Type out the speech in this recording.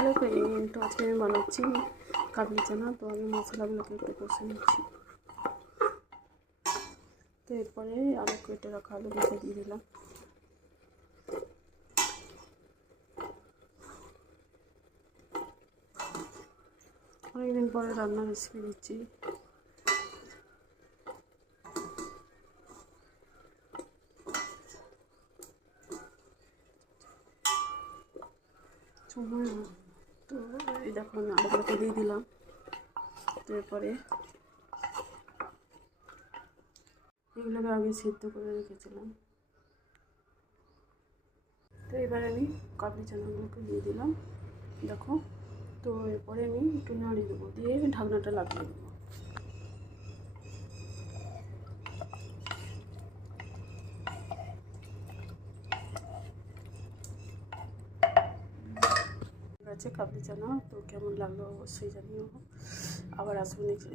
Hello friend, তো আজকে আমি বানাচ্ছি কাবলি চানা। তো আমি মশলাগুলোকে একটু কষে নিচ্ছি। তো এরপরে আলু কেটে রাখা আলুগুলোকে দিয়ে দিলাম। অনেকদিন পরে রান্নার রেসিপি দিচ্ছি। সময় তো এই দেখো আমি আলুগুলোকে দিয়ে দিলাম। তো এরপরে এগুলোকে আগে সিদ্ধ করে রেখেছিলাম। তো এবার আমি কাবলি চানাগুলোকে দিয়ে দিলাম, দেখো। তো এরপরে আমি একটু নাড়িয়ে দেবো, দিয়ে ঢাকনাটা লাগিয়ে দেবো। ঠিক আছে কাবলি চানা। তো কেমন লাগলো অবশ্যই জানিও। আবার আসবো নেক্সট